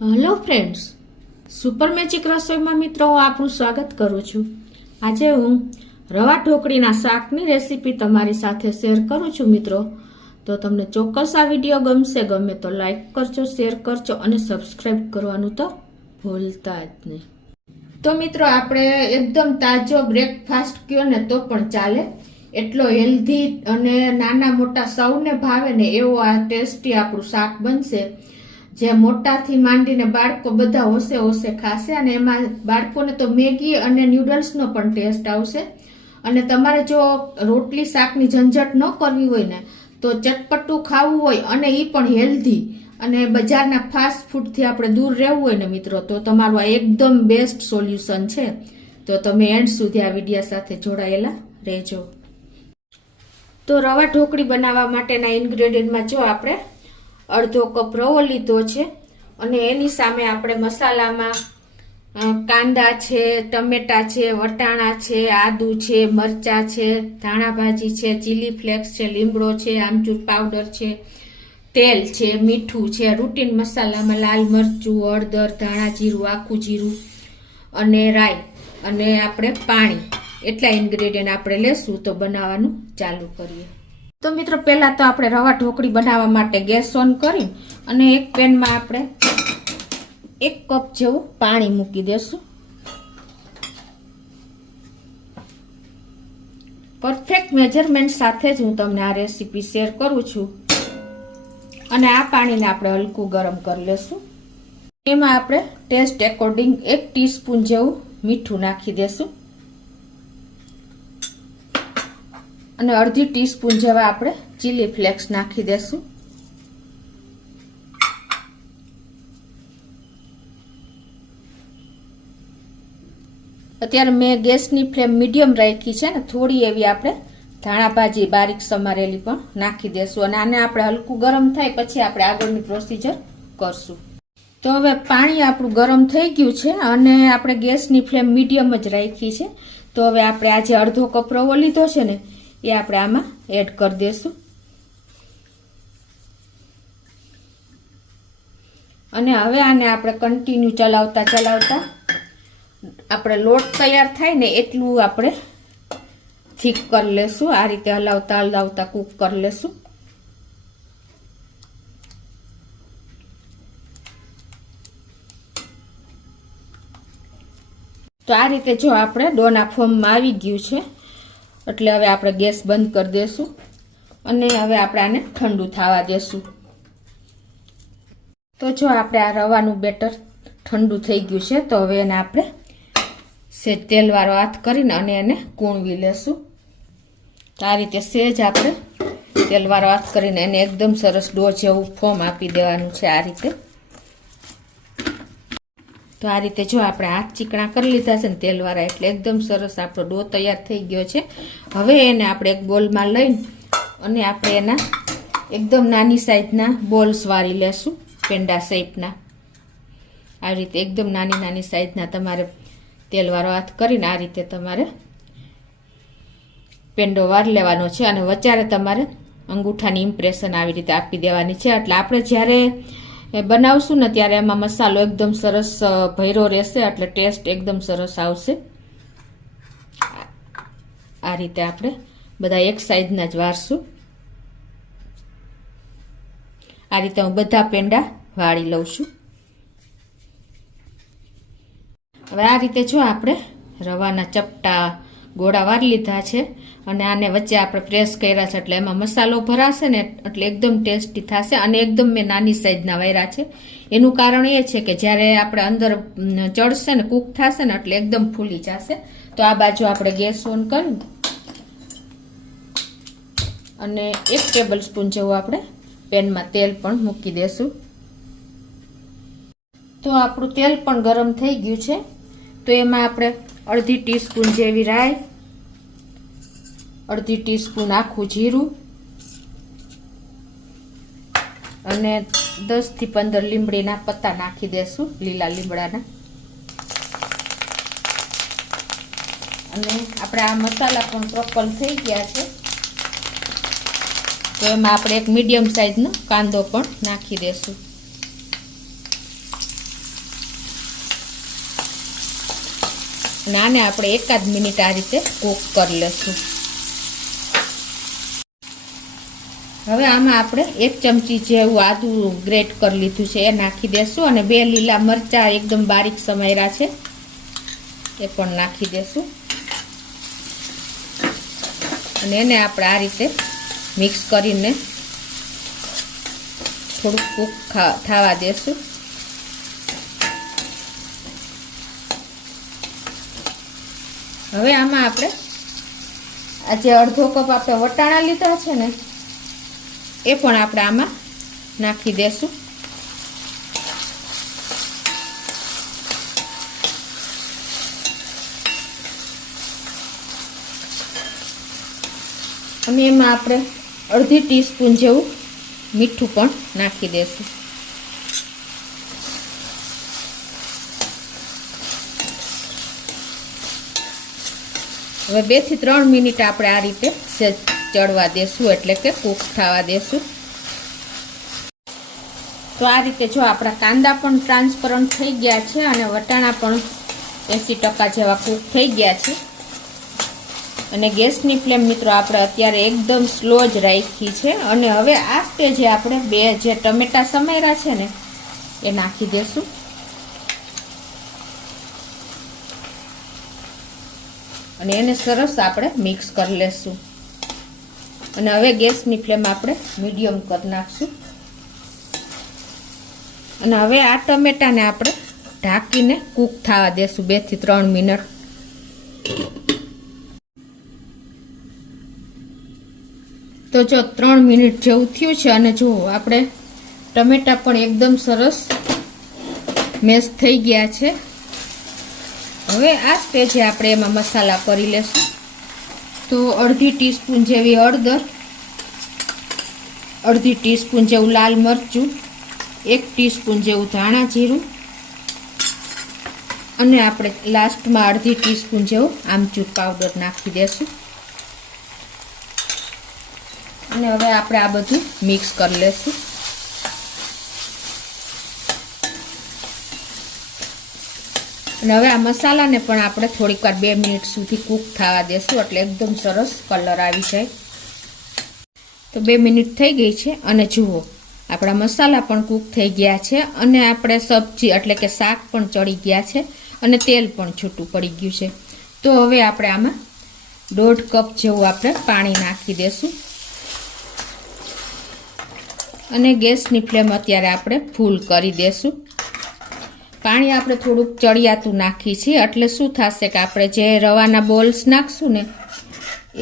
Hello friends, super magic રસોઈમાં મિત્રો હું આપનું સ્વાગત કરું છું। આજે હું રવા ઢોકળીના શાકની રેસીપી તમારી સાથે શેર કરું છું મિત્રો। તો તમને ચોક્કસ આ વિડીયો ગમશે, ગમે તો લાઈક કરજો, શેર કરજો અને સબસ્ક્રાઈબ કરવાનું તો ભૂલતા જ નહીં। તો મિત્રો આપણે એકદમ તાજો બ્રેકફાસ્ટ કયો ને તો પણ ચાલે એટલો હેલ્ધી અને નાના મોટા સૌને ભાવે ને એવો આ ટેસ્ટી આપણું શાક બનશે, જે મોટાથી માંડીને બાળકો બધા હોશે હોશે ખાશે। અને એમાં બાળકોને તો મેગી અને ન્યૂડલ્સનો પણ ટેસ્ટ આવશે। અને તમારે જો રોટલી શાકની ઝંઝટ ન કરવી હોય ને તો ચટપટું ખાવું હોય અને એ પણ હેલ્ધી અને બજારના ફાસ્ટ ફૂડથી આપણે દૂર રહેવું હોય ને મિત્રો, તો તમારું આ એકદમ બેસ્ટ સોલ્યુશન છે। તો તમે એન્ડ સુધી આ વિડીયો સાથે જોડાયેલા રહેજો। તો રવા ઢોકળી બનાવવા માટેના ઇન્ગ્રેડિયન્ટમાં જો આપણે અડધો કપ રવો લીધો છે અને એની સામે આપણે મસાલામાં કાંદા છે, ટમેટા છે, વટાણા છે, આદુ છે, મરચા છે, ધાણા ભાજી છે, ચીલી ફ્લેક્સ છે, લીમડો છે, આમચૂર પાવડર છે, તેલ છે, મીઠું છે, રૂટીન મસાલામાં લાલ મરચું, હળદર, ધાણા જીરું, આખું જીરું અને રાઈ અને આપણે પાણી, એટલા ઇન્ગ્રેડિયન્ટ આપણે લેશું। તો બનાવવાનું ચાલુ કરીએ। તો મિત્રો પહેલા તો આપણે રવા ઢોકળી બનાવવા માટે ગેસ ઓન કરી અને એક પેનમાં આપણે 1 કપ જેવું પાણી મૂકી દેશું। પરફેક્ટ મેજરમેન્ટ સાથે જ હું તમને આ રેસીપી શેર કરું છું। અને આ પાણીને આપણે હલકું ગરમ કરી લેશું। એમાં આપણે ટેસ્ટ એકોર્ડિંગ 1 ટીસ્પૂન જેવું મીઠું નાખી દેશું અને અડધી ટીસ્પૂન જેવા આપણે ચીલી ફ્લેક્સ નાખી દેશું। અત્યારે મેં ગેસની ફ્લેમ મીડિયમ રાખી છે ને થોડી એવી આપણે ધાણા ભાજી બારીક સમારેલી પણ નાખી દેશું અને આને આપણે હલકું ગરમ થાય પછી આપણે આગળની પ્રોસીજર કરશું। તો હવે પાણી આપણું ગરમ થઈ ગયું છે અને આપણે ગેસની ફ્લેમ મીડિયમ જ રાખી છે। તો હવે આપણે આજે અડધો કપ રવો લીધો છે ને એ આપણે આમાં એડ કરી દેશું અને હવે આને આપણે કન્ટિન્યુ ચલાવતા ચલાવતા આપણે લોટ તૈયાર થાય ને એટલું આપણે થીક કરી લેશું। આ રીતે હલાવતા હલાવતા કૂક કરી લેશું। તો આ રીતે જો આપણે ડોના ફોર્મમાં આવી ગયું છે એટલે હવે આપણે ગેસ બંધ કરી દેશું અને હવે આપણે આને ઠંડુ થવા દેશું। તો જો આપણે આ રવાનું બેટર ઠંડુ થઈ ગયું છે તો હવે એને આપણે સેજ તેલવાળો હાથ કરીને અને એને કૂણવી લેશું। તો આ રીતે સેજ આપણે તેલવાળો હાથ કરીને એને એકદમ સરસ ડો જેવું ફોર્મ આપી દેવાનું છે આ રીતે। તો આ રીતે જો આપણે હાથ ચીકણા કરી લીધા છે ને તેલવાળા, એટલે એકદમ સરસ આપણો ડો તૈયાર થઈ ગયો છે। હવે એને આપણે એક બોલમાં લઈને અને આપણે એના એકદમ નાની સાઈઝના બોલ્સ વાળી લેશું, પેંડા શેપના। આ રીતે એકદમ નાની નાની સાઈઝના તમારે તેલવાળો હાથ કરીને આ રીતે તમારે પેંડો વાર લેવાનો છે અને વચારે તમારે અંગૂઠાની ઇમ્પ્રેશન આવી રીતે આપી દેવાની છે। એટલે આપણે જ્યારે બનાવશું ને ત્યારે એમાં મસાલો એકદમ સરસ ભર્યો રહેશે એટલે ટેસ્ટ એકદમ સરસ આવશે। આ રીતે આપણે બધા એક સાઈઝના જ વારશું। આ રીતે હું બધા પેંડા વાળી લઉં છું। હવે આ રીતે જો આપણે રવાના ચપટા ગોળા વાળી લીધા છે અને આને વચ્ચે આપણે પ્રેસ કર્યા છે એટલે એમાં મસાલો ભરાશે ને એટલે એકદમ ટેસ્ટી થશે। અને એકદમ મેં નાની સાઈઝના વાર્યા છે, એનું કારણ એ છે કે જ્યારે આપણે અંદર ચડશે ને કૂક થશે ને એટલે એકદમ ફૂલી જશે। તો આ બાજુ આપણે ગેસ ઓન કરી અને 1 ટેબલ સ્પૂન જેવું આપણે પેનમાં તેલ પણ મૂકી દેશું। તો આપણું તેલ પણ ગરમ થઈ ગયું છે તો એમાં આપણે અડધી ટીસ્પૂન જેવી રાઈ, અડધી ટીસ્પૂન આખું જીરું અને 10 થી 15 લીમડીના પત્તા નાખી દેશું, લીલા લીમડાના। અને આપણે આ મસાલા પણ પ્રોપર થઈ ગયા છે તો એમાં આપણે એક મીડિયમ સાઈઝનો કાંદો પણ નાખી દેશું। અને આને આપણે 1 મિનિટ આ રીતે કૂક કરી લેશું. હવે આમાં આપણે 1 ચમચી જેવું આદું ગ્રેટ કરી લીધું છે એ નાખી દેશું અને 2 લીલા મરચાં એકદમ બારીક સમાર્યા છે એ પણ નાખી દેશું અને એને આપણે આ રીતે મિક્સ કરીને થોડુંક કૂક થવા દેશું. હવે આમાં આપણે આ જે અડધો કપ આપણે વટાણા લીધા છે ને એ પણ આપણે આમાં નાખી દેશું. અને એમાં આપણે અડધી ટીસ્પૂન જેવું મીઠું પણ નાખી દેશું. હવે 2 થી 3 મિનિટ આપણે આ રીતે ચડવા દેશું એટલે કે કૂક થવા દેશું. તો આ રીતે જો આપણા કાંદા પણ ટ્રાન્સપરન્ટ થઈ ગયા છે અને વટાણા પણ 80% જેવા કૂક થઈ ગયા છે. અને ગેસની ફ્લેમ મિત્રો આપણે અત્યારે એકદમ સ્લો જ રાખી છે. અને હવે આ સ્ટેજે આપણે 2 જે ટમેટા સમાર્યા છે ને એ નાખી દેશું. અને એને સરસ આપણે મિક્સ કરી લેશું. અને હવે ગેસની ફ્લેમ આપણે મીડિયમ કરી નાખશું. અને હવે આ ટમેટાને આપણે ઢાંકીને કૂક થવા દેશું 2 થી 3 મિનિટ. તો જો 3 મિનિટ જેવું થયું છે અને જુઓ આપણે ટમેટા પણ એકદમ સરસ મેશ થઈ ગયા છે. હવે આ સ્ટેજે આપણે એમાં મસાલા કરી લેશું. તો અડધી ટીસ્પૂન જેવી હળદર, અડધી ટીસ્પૂન જેવું લાલ મરચું, 1 ટીસ્પૂન જેવું ધાણા જીરું અને આપણે લાસ્ટમાં અડધી ટીસ્પૂન જેવું આમચૂર પાવડર નાખી દેશું. અને હવે આપણે આ બધું મિક્સ કરી લેશું. અને હવે આ મસાલાને પણ આપણે થોડીક વાર 2 મિનિટ સુધી કૂક થવા દેશું એટલે એકદમ સરસ કલર આવી જાય. તો 2 મિનિટ થઈ ગઈ છે અને જુઓ આપણા મસાલા પણ કૂક થઈ ગયા છે અને આપણે સબ્જી એટલે કે શાક પણ ચડી ગયા છે અને તેલ પણ છૂટું પડી ગયું છે. તો હવે આપણે આમાં 1.5 કપ જેવું આપણે પાણી નાખી દેશું. અને ગેસની ફ્લેમ અત્યારે આપણે ફૂલ કરી દેશું. પાણી આપણે થોડુંક ચડિયાતું નાખી છીએ એટલે શું થશે કે આપણે જે રવાના બોલ્સ નાખશું ને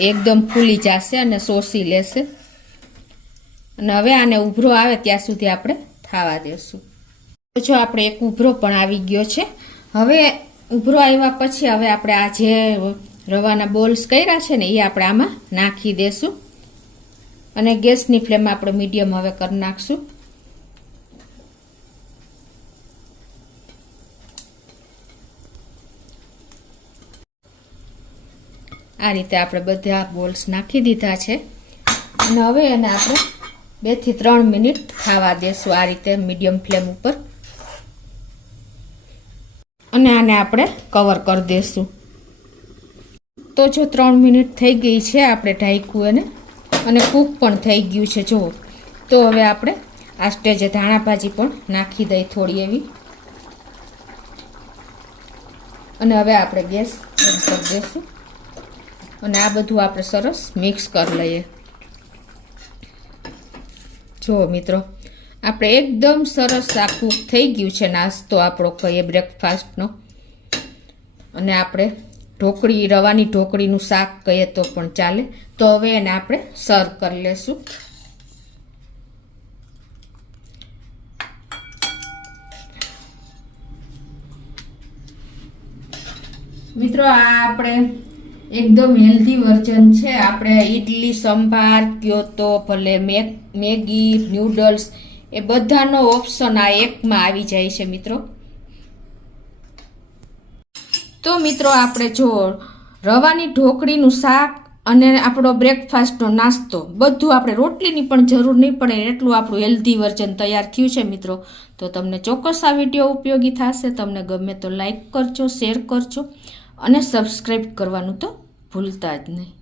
એકદમ ફૂલી જશે અને શોષી લેશે. અને હવે આને ઉભરો આવે ત્યાં સુધી આપણે થવા દેશું. તો જો આપણે એક ઉભરો પણ આવી ગયો છે. હવે ઉભરો આવ્યા પછી હવે આપણે આ જે રવાના બોલ્સ કર્યા છે ને એ આપણે આમાં નાખી દેશું. અને ગેસની ફ્લેમ આપણે મીડિયમ હવે કરી નાખશું. આ રીતે આપણે બધા બોલ્સ નાખી દીધા છે અને હવે એને આપણે 2 થી 3 મિનિટ ખાવા દેશું આ રીતે મીડિયમ ફ્લેમ ઉપર. અને આને આપણે કવર કરી દેશું. તો જો 3 મિનિટ થઈ ગઈ છે આપણે ઢાંક્યું એને અને કૂક પણ થઈ ગયું છે જુઓ. તો હવે આપણે આ સ્ટેજે ધાણા ભાજી પણ નાખી દઈએ થોડી એવી. અને હવે આપણે ગેસ બંધ કરી દઈશું અને આ બધું આપણે સરસ મિક્સ કરી લઈએ. જુઓ મિત્રો આપણે એકદમ સરસ આ કૂક થઈ ગયું છે. નાસ્તો આપણો કહીએ બ્રેકફાસ્ટનો. અને આપણે ઢોકળી રવાની ઢોકળીનું શાક કહીએ તો પણ ચાલે. તો હવે એને આપણે સર્વ કરી લેશું. મિત્રો આ આપણે એકદમ હેલ્ધી વર્જન છે. આપણે ઇડલી સંભાર કયો તો ભલે મેગી ન્યૂડલ્સ એ બધાનો ઓપ્શન આ એકમાં આવી જાય છે મિત્રો. તો મિત્રો આપણે જો રવાની ઢોકળીનું શાક અને આપણો બ્રેકફાસ્ટનો નાસ્તો બધું આપણે રોટલીની પણ જરૂર નહીં પડે એટલું આપણું હેલ્ધી વર્જન તૈયાર થયું છે મિત્રો. તો તમને ચોક્કસ આ વિડીયો ઉપયોગી થશે. તમને ગમે તો લાઈક કરજો, શેર કરજો અને સબસ્ક્રાઈબ કરવાનું તો ભૂલતા જ નહીં.